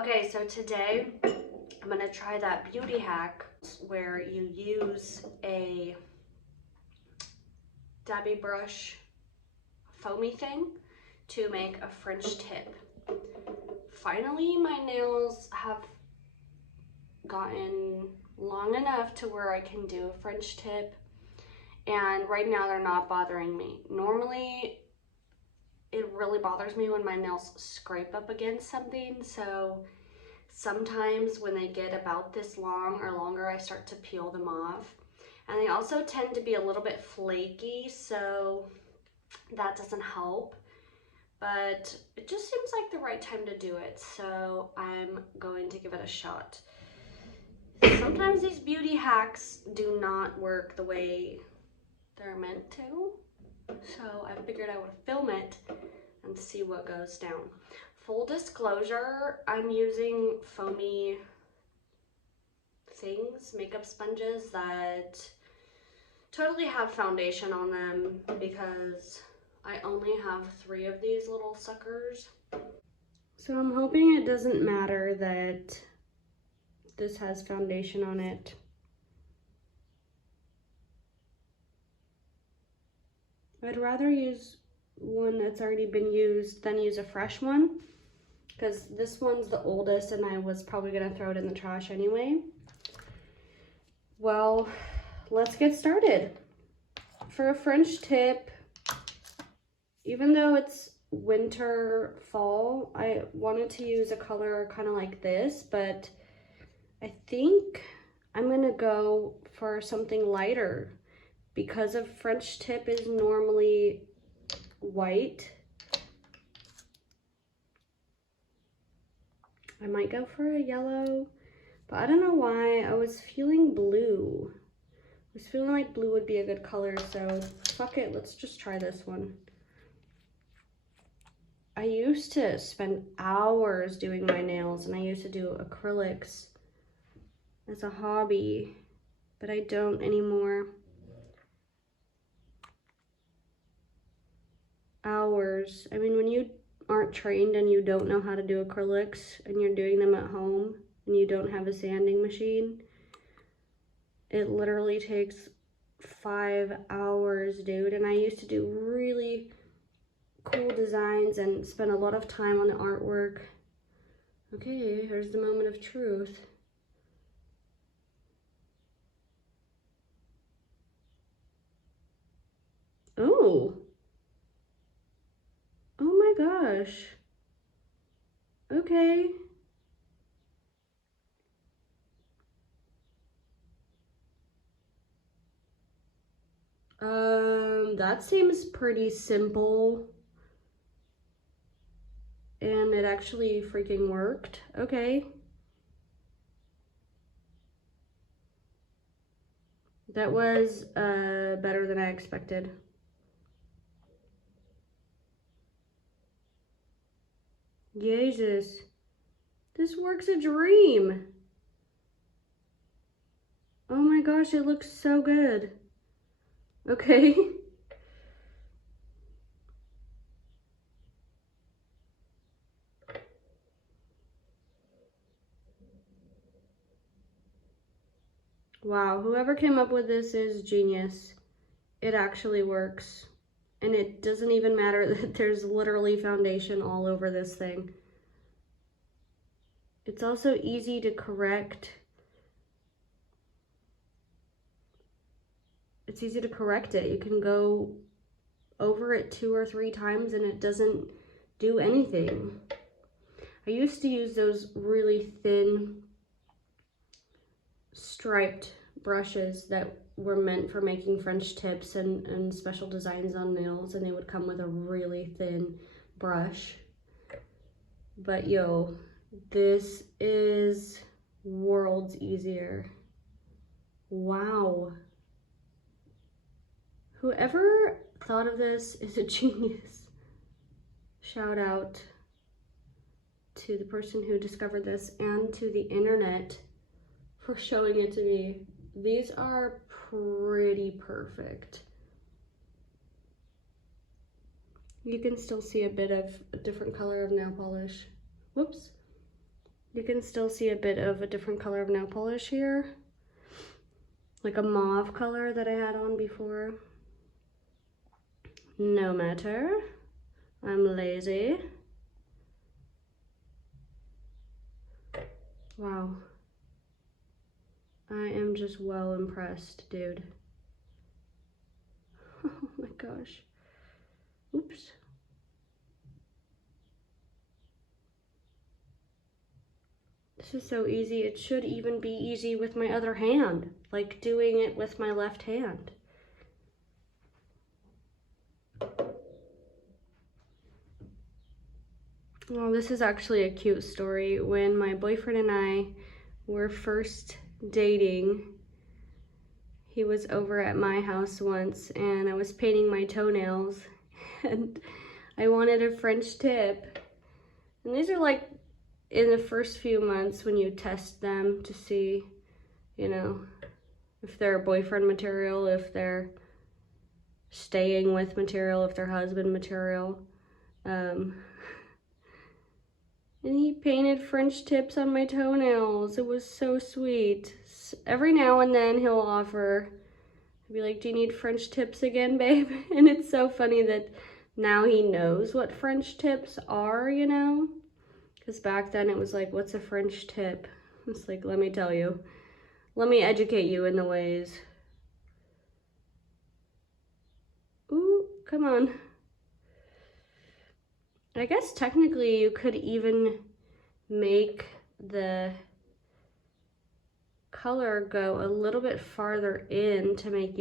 Okay, so today I'm gonna try that beauty hack where you use a dabby brush foamy thing to make a French tip. Finally, my nails have gotten long enough to where I can do a French tip, and right now they're not bothering me. Normally, it really bothers me when my nails scrape up against something, so sometimes when they get about this long or longer, I start to peel them off. And they also tend to be a little bit flaky, so that doesn't help. But it just seems like the right time to do it, so I'm going to give it a shot. Sometimes these beauty hacks do not work the way they're meant to, so I figured I would film it and see what goes down. Full disclosure, I'm using foamy things, makeup sponges that totally have foundation on them because I only have 3 of these little suckers. So I'm hoping it doesn't matter that this has foundation on it. I'd rather use one that's already been used than use a fresh one, because this one's the oldest and I was probably gonna throw it in the trash anyway. Well, let's get started. For a French tip, even though it's winter, fall, I wanted to use a color kind of like this, but I think I'm gonna go for something lighter because a French tip is normally white. I might go for a yellow, but I don't know why. I was feeling blue. I was feeling like blue would be a good color, so fuck it, let's just try this one. I used to spend hours doing my nails, and I used to do acrylics as a hobby, but I don't anymore. Hours. I mean, when you aren't trained and you don't know how to do acrylics and you're doing them at home and you don't have a sanding machine, it literally takes 5 hours, dude. And I used to do really cool designs and spend a lot of time on the artwork. Okay, here's the moment of truth. Oh. Oh my gosh. Okay. That seems pretty simple. And it actually freaking worked. Okay. That was better than I expected. Jesus. This works a dream. Oh my gosh, it looks so good. Okay. Wow, whoever came up with this is genius. It actually works. And it doesn't even matter that there's literally foundation all over this thing. It's also easy to correct. It's easy to correct it. You can go over it 2 or 3 times and it doesn't do anything. I used to use those really thin striped brushes that were meant for making French tips and special designs on nails, and they would come with a really thin brush. But yo, this is worlds easier. Wow. Whoever thought of this is a genius. Shout out to the person who discovered this and to the internet for showing it to me. These are pretty perfect. You can still see a bit of a different color of nail polish. Whoops. You can still see a bit of a different color of nail polish here. Like a mauve color that I had on before. No matter. I'm lazy. Wow. I am just well impressed, dude. Oh my gosh. Oops. This is so easy. It should even be easy with my other hand, like doing it with my left hand. Well, this is actually a cute story. When my boyfriend and I were first dating, he was over at my house once and I was painting my toenails and I wanted a French tip. And these are like in the first few months when you test them to see, you know, if they're boyfriend material, if they're staying with material, if they're husband material. And he painted French tips on my toenails. It was so sweet. Every now and then he'll offer, I'd be like, do you need French tips again, babe? And it's so funny that now he knows what French tips are, you know? Because back then it was like, what's a French tip? It's like, let me tell you. Let me educate you in the ways. Ooh, come on. I guess technically you could even make the color go a little bit farther in to make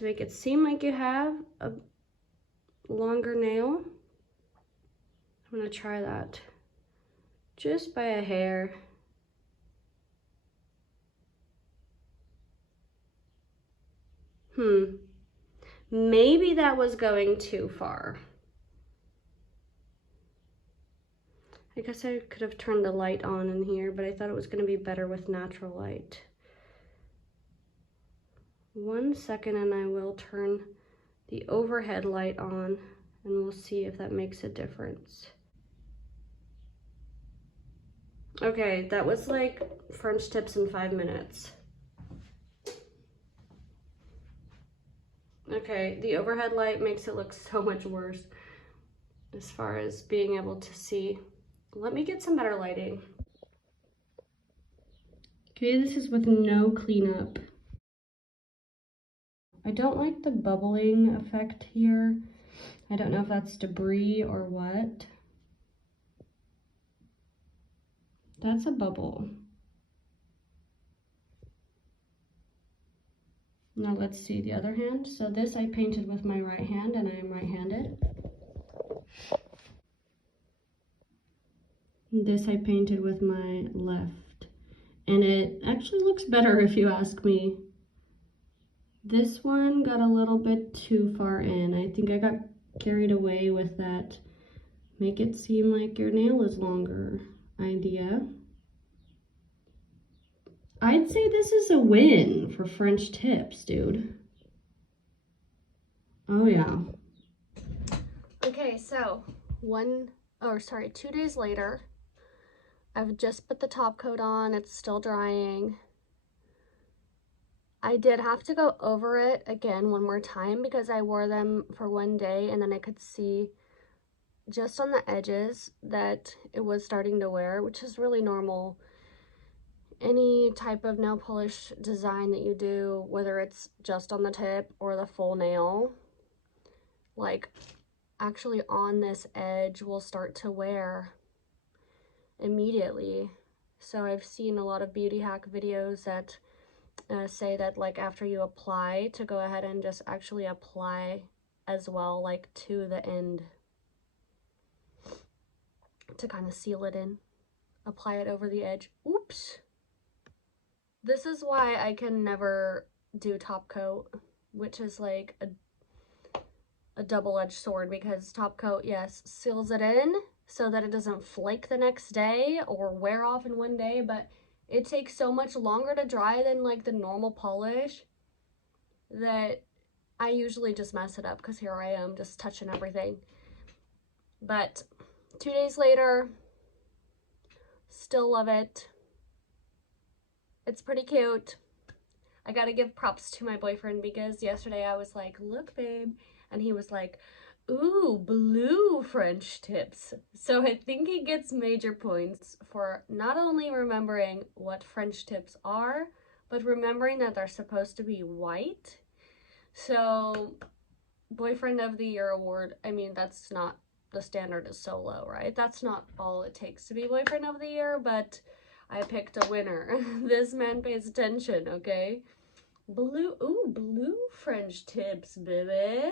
it seem like you have a longer nail. I'm gonna try that just by a hair. Maybe that was going too far. I guess I could have turned the light on in here, but I thought it was gonna be better with natural light. 1 second and I will turn the overhead light on and we'll see if that makes a difference. Okay, that was like French tips in 5 minutes. Okay, the overhead light makes it look so much worse as far as being able to see. Let me get some better lighting. Okay, this is with no cleanup. I don't like the bubbling effect here. I don't know if that's debris or what. That's a bubble. Now let's see the other hand. So this I painted with my right hand and I am right-handed. This I painted with my left. And it actually looks better if you ask me. This one got a little bit too far in. I think I got carried away with that make it seem like your nail is longer idea. I'd say this is a win for French tips, dude. Oh yeah. Okay, so 2 days later, I've just put the top coat on. It's still drying. I did have to go over it again one more time because I wore them for 1 day and then I could see just on the edges that it was starting to wear, which is really normal. Any type of nail polish design that you do, whether it's just on the tip or the full nail, like actually on this edge will start to wear immediately. So I've seen a lot of beauty hack videos that say that like after you apply to go ahead and just actually apply as well, like to the end to kind of seal it in. Apply it over the edge. Oops. This is why I can never do top coat, which is like a double-edged sword, because top coat, yes, seals it in so that it doesn't flake the next day or wear off in 1 day, but it takes so much longer to dry than like the normal polish that I usually just mess it up because here I am just touching everything. But 2 days later, Still love it. It's pretty cute. I gotta give props to my boyfriend because yesterday I was like, look, babe. And he was like, ooh, blue French tips. So I think he gets major points for not only remembering what French tips are, but remembering that they're supposed to be white. So, Boyfriend of the Year award, I mean, that's not, the standard is so low, right? That's not all it takes to be Boyfriend of the Year, but I picked a winner. This man pays attention, okay? Blue French tips, baby.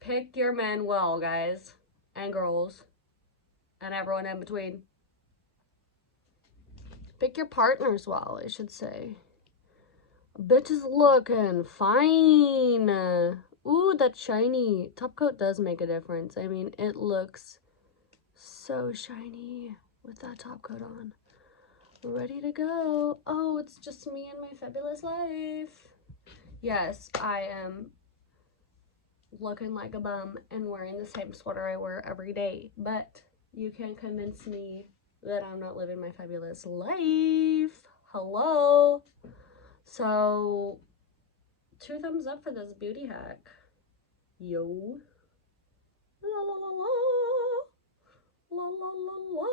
Pick your man well, guys, and girls, and everyone in between. Pick your partners well, I should say. Bitch is looking fine. Ooh, that's shiny. Top coat does make a difference. I mean, it looks so shiny with that top coat on. Ready to go. Oh, it's just me and my fabulous life. Yes, I am looking like a bum and wearing the same sweater I wear every day, but you can't convince me that I'm not living my fabulous life. Hello. So 2 thumbs up for this beauty hack. Yo. La la la la. La la la la.